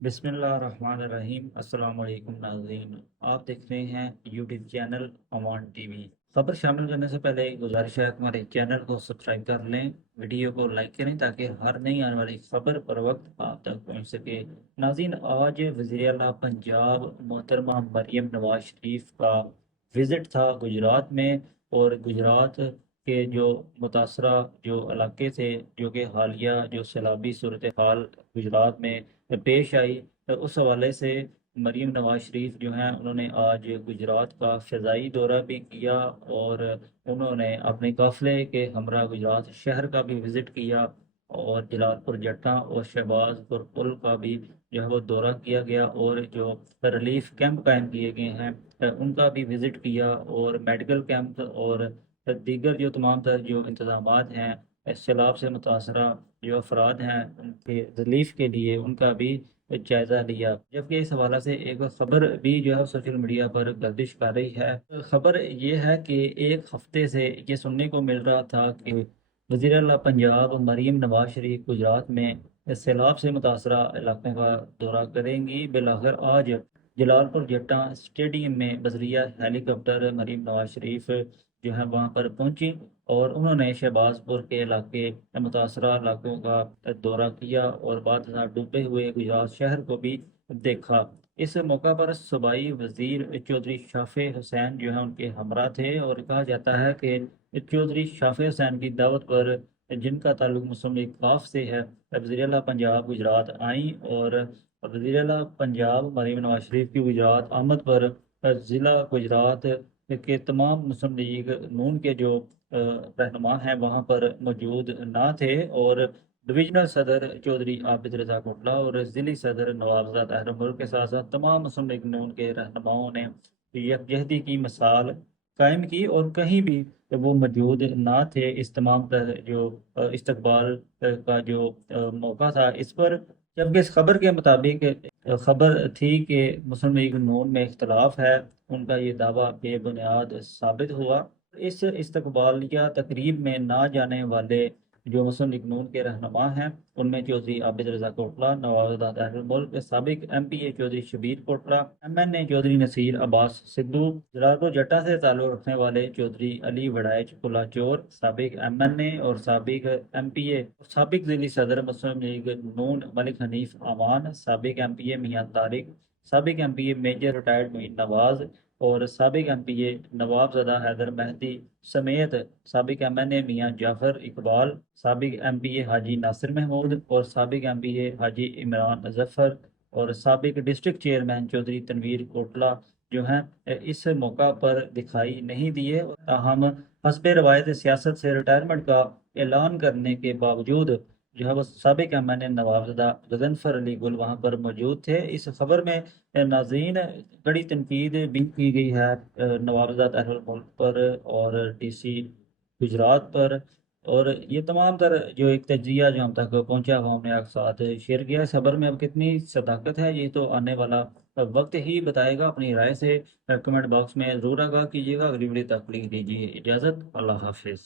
بسم اللہ الرحمن الرحیم۔ السلام علیکم ناظرین، آپ دیکھ رہے ہیں یوٹیوب چینل امان ٹی وی۔ خبر شامل کرنے سے پہلے ایک گزارش ہے، ہمارے چینل کو سبسکرائب کر لیں، ویڈیو کو لائک کریں تاکہ ہر نئی آنے والی خبر پر وقت آپ تک پہنچ سکے۔ ناظرین، آج وزیر اعلیٰ پنجاب محترمہ مریم نواز شریف کا وزٹ تھا گجرات میں، اور گجرات کے جو متاثرہ جو علاقے تھے، جو کہ حالیہ جو سیلابی صورتحال گجرات میں پیش آئی، اس حوالے سے مریم نواز شریف جو ہیں انہوں نے آج گجرات کا فضائی دورہ بھی کیا، اور انہوں نے اپنے قافلے کے ہمراہ گجرات شہر کا بھی وزٹ کیا، اور جلال پور جٹاں اور شہباز پور پل کا بھی جو ہے وہ دورہ کیا گیا، اور جو ریلیف کیمپ قائم کیے گئے ہیں ان کا بھی وزٹ کیا، اور میڈیکل کیمپ اور دیگر جو تمام تر جو انتظامات ہیں سیلاب سے متاثرہ جو افراد ہیں ان کے ریلیف کے لیے، ان کا بھی جائزہ لیا۔ جبکہ اس حوالے سے ایک خبر بھی جو ہے سوشل میڈیا پر گردش کر رہی ہے۔ خبر یہ ہے کہ ایک ہفتے سے یہ سننے کو مل رہا تھا کہ وزیر اعلیٰ پنجاب مریم نواز شریف گجرات میں سیلاب سے متاثرہ علاقوں کا دورہ کریں گی۔ بالآخر آج جلال پور جٹاں اسٹیڈیم میں بذریعہ ہیلی کاپٹر مریم نواز شریف جو ہے وہاں پر پہنچی، اور انہوں نے شہباز پور کے علاقے متاثرہ علاقوں کا دورہ کیا، اور بعد ازاں ڈوبے ہوئے گجرات شہر کو بھی دیکھا۔ اس موقع پر صوبائی وزیر چودھری شافع حسین جو ہیں ان کے ہمراہ تھے، اور کہا جاتا ہے کہ چودھری شافع حسین کی دعوت پر، جن کا تعلق مسلم لیگ کاف سے ہے، وزیر اعلیٰ پنجاب گجرات آئیں، اور وزیر اعلیٰ پنجاب مریم نواز شریف کی گجرات آمد پر ضلع گجرات کے تمام مسلم لیگ نون کے جو رہنما ہیں وہاں پر موجود نہ تھے، اور ڈویژنل صدر چودھری عابد رضا کوٹلہ اور ضلعی صدر نوابزادہ طاہر ملک کے ساتھ ساتھ تمام مسلم لیگ نون کے رہنماؤں نے یکجہتی کی مثال قائم کی، اور کہیں بھی وہ موجود نہ تھے۔ اس تمام تر جو استقبال کا جو موقع تھا اس پر، جبکہ اس خبر کے مطابق خبر تھی کہ مسلم لیگ نون میں اختلاف ہے، ان کا یہ دعویٰ بے بنیاد ثابت ہوا۔ اس استقبالیہ تقریب میں نہ جانے والے جو مسلم لیگ نون کے رہنما ہیں ان میں چودھری عابد رضا کوٹلہ، نوابزادہ طاہر ملک، سابق ایم پی اے چودھری شبیر کوٹلہ، ایم این اے چودھری نصیر عباس سدھو، جلال پور جٹا سے تعلق رکھنے والے چودھری علی وڑائچ کلاچور، سابق ایم این اے اور سابق ایم پی اے، سابق ضلعی صدر مسلم لیگ نون ملک حنیف امان، سابق ایم پی اے میاں طارق، سابق ایم پی اے میجر ریٹائرڈ معین نواز، اور سابق ایم پی اے نوابزادہ حیدر مہدی سمیت سابق ایم این اے میاں جعفر اقبال، سابق ایم پی اے حاجی ناصر محمود، اور سابق ایم پی اے حاجی عمران ظفر، اور سابق ڈسٹرکٹ چیئرمین چودھری تنویر کوٹلہ جو ہیں اس موقع پر دکھائی نہیں دیے۔ تاہم حسب روایت سیاست سے ریٹائرمنٹ کا اعلان کرنے کے باوجود جو ہے وہ سابق ایم این اے نوابزادہ غضنفر علی گل وہاں پر موجود تھے۔ اس خبر میں ناظرین کڑی تنقید بھی کی گئی ہے نوابزادہ طاہر ملک پر اور ڈی سی گجرات پر، اور یہ تمام تر جو ایک تجزیہ جو ہم تک پہنچا وہ ہم نے آپ کے ساتھ شیئر کیا۔ اس خبر میں اب کتنی صداقت ہے یہ تو آنے والا وقت ہی بتائے گا۔ اپنی رائے سے کمنٹ باکس میں ضرور آگاہ کیجیے گا۔ اگلی ویڈیو تک کے لیے دیجیے اجازت، اللہ حافظ۔